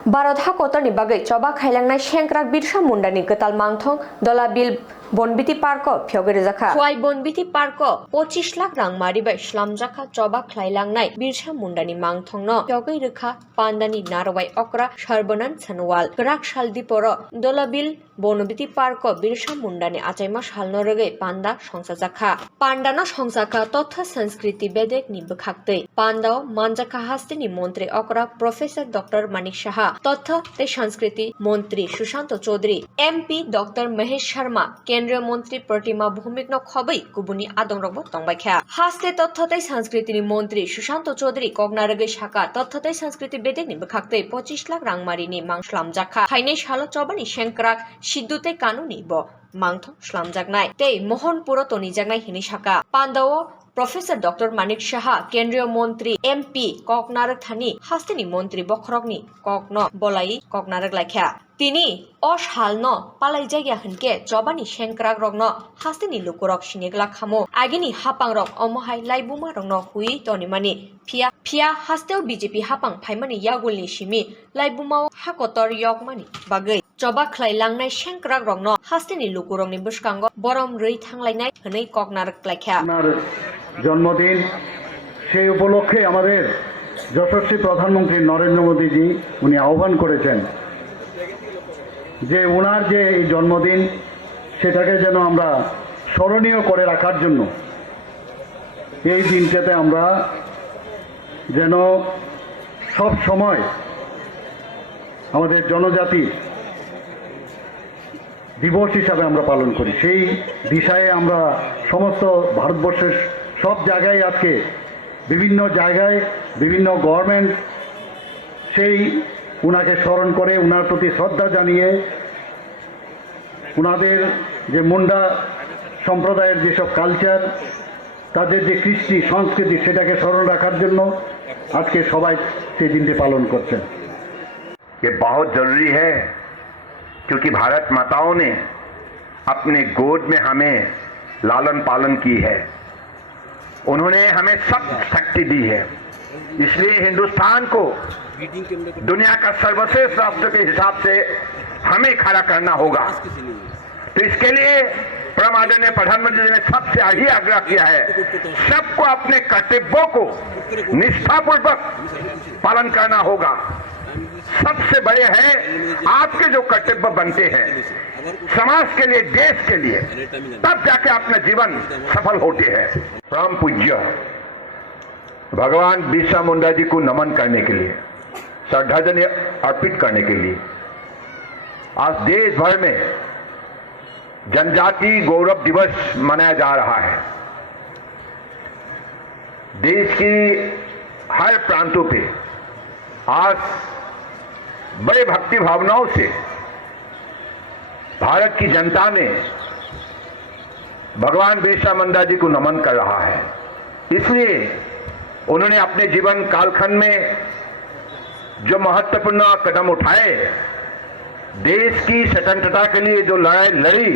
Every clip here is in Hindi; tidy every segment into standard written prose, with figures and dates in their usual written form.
भारत हाकोतरनि बागै चबा खायलांनाय शेंक्राक बिरसा मुंडानि गोताल मांथं दलाबिल बनबिति पार्क फियावगे जाखा खुवाई बनबिति पार्क 25 लाख रां मारिबाय स्लामजाखा चबा खायलांनाय बिरसा मुंडानि मांथंनो फियावगे रोखा पान्डानि नारवाय अक्रा सर्बनान सनवाल गराक सालदिपर दलाबिल बनबिति पार्क बिरसा मुंडानि आचाइमा सालनो रगै पान्डा संसा जाखा पान्डानो संसाखा तथा संस्कृति बेदेक नि बखाक्तै पान्डाओ मानजाखा हास्तिनि मंत्री अक्रा प्रोफेसर डॉक्टर मानिक साहा तथा ते संस्कृति मंत्री सुशांत चौधरी एमपी डॉक्टर महेश शर्मा केंद्रीय मंत्री प्रतिमा भौमिक खबै गुबुनी आदंरबो तंबायखा हास्ते तथ्यतै संस्कृति मंत्री सुशांत चौधरी कगनारगै शाखा तथ्यतै संस्कृति बेदेकनि बखाक्तै 25 लाख रांमारिनि मांस्लाम जाखा हाइनै सालो चबानि शेंक्राक सिद्धुते कानुनि ब मांथं स्लामजागनाय तै मोहनपुर तनिजागनाय हिनि शाखा पान्डाओ प्रोफेसर डॉक्टर मानिक साहा केंद्रीय मंत्री एमपी कगनारग थानी हास्तेनि मंत्री बखरगनि कगन बलाई कगनारग लायखा तिनी असालन पालाई जायगा हनके चबानि शेंक्राक रगन हास्तेनि लुकुरक सिनेगला खामो आगिनि हापां रग अमहाय लाइबुमा रगन हुई तनिमानि फिया हास्तेव बीजेपी हापां फाइमानि यागुलनि सिमी लाइबुमाव हाकोतर यगमानि बागै चबा खायलांनाय शेंक्राक रगन हास्तेनि लुकुरगनि बुसकांग बरम रई थांलायनाय हनै कगनारग लायखा जन्मदिन সেই উপলক্ষে আমাদের যশস্বী প্রধানমন্ত্রী নরেন্দ্র মোদীজি উনি আহ্বান করেছেন যে ওনার যে এই জন্মদিন সেটাকে যেন আমরা স্মরণীয় করে রাখার জন্য এই দিনটাতে আমরা যেন সব সময় আমাদের জনজাতি দিবস হিসাবে আমরা পালন করি সেই দিশায় আমরা সমস্ত ভারতবর্ষের সব জায়গায় আজকে বিভিন্ন জায়গায় বিভিন্ন গভর্নমেন্ট সেই উনাকে স্মরণ করে উনার প্রতি শ্রদ্ধা জানিয়ে উনাদের যে মুন্ডা সম্প্রদায়ের যেসব কালচার তাদের যে কৃষ্টি সংস্কৃতি সেটাকে স্মরণ রাখার জন্য আজকে সবাই সেই দিনটি পালন করছেন। ये बहुत जरूरी है क्योंकि भारत माताओं ने अपने गोद में हमें लालन पालन की है, उन्होंने हमें सब शक्ति दी है, इसलिए हिंदुस्तान को दुनिया का सर्वश्रेष्ठ राष्ट्र के हिसाब से हमें खड़ा करना होगा। तो इसके लिए परम आदरणीय प्रधानमंत्री जी ने सबसे यही आग्रह किया है सबको अपने कर्तव्यों को निष्ठापूर्वक पालन करना होगा। सबसे बड़े हैं आपके जो कर्तव्य बनते हैं समाज के लिए, देश के लिए, तब जाके अपना जीवन सफल होते हैं। परम पूज्य भगवान बिरसा मुंडा जी को नमन करने के लिए, श्रद्धांजलि अर्पित करने के लिए आज देश भर में जनजाति गौरव दिवस मनाया जा रहा है। देश की हर प्रांतों पे आज बड़े भक्ति भावनाओं से भारत की जनता ने भगवान बिरसा मुंडा जी को नमन कर रहा है। इसलिए उन्होंने अपने जीवन कालखंड में जो महत्वपूर्ण कदम उठाए, देश की स्वतंत्रता के लिए जो लड़ाई लड़ी,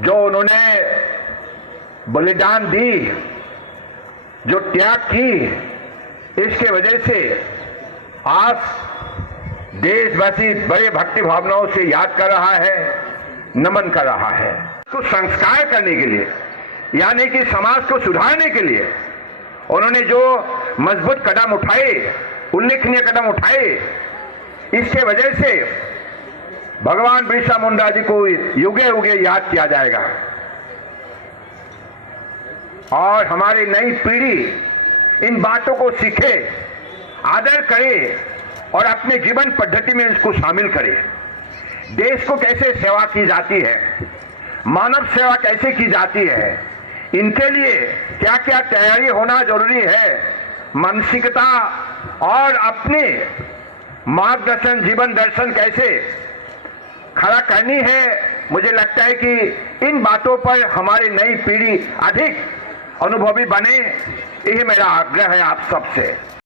जो उन्होंने बलिदान दी, जो त्याग की, इसके वजह से आज देशवासी बड़े भक्ति भावनाओं से याद कर रहा है, नमन कर रहा है। तो संस्कार करने के लिए यानी कि समाज को सुधारने के लिए उन्होंने जो मजबूत कदम उठाए, उल्लेखनीय कदम उठाए, इसके वजह से भगवान बिरसा मुंडा जी को युगे युगे याद किया जाएगा और हमारी नई पीढ़ी इन बातों को सीखे, आदर करे और अपने जीवन पद्धति में इसको शामिल करे। देश को कैसे सेवा की जाती है, मानव सेवा कैसे की जाती है, इनके लिए क्या क्या तैयारी होना जरूरी है, मानसिकता और अपने मार्गदर्शन, जीवन दर्शन कैसे खड़ा करनी है। मुझे लगता है कि इन बातों पर हमारी नई पीढ़ी अधिक अनुभवी बने, यही मेरा आग्रह है आप सबसे।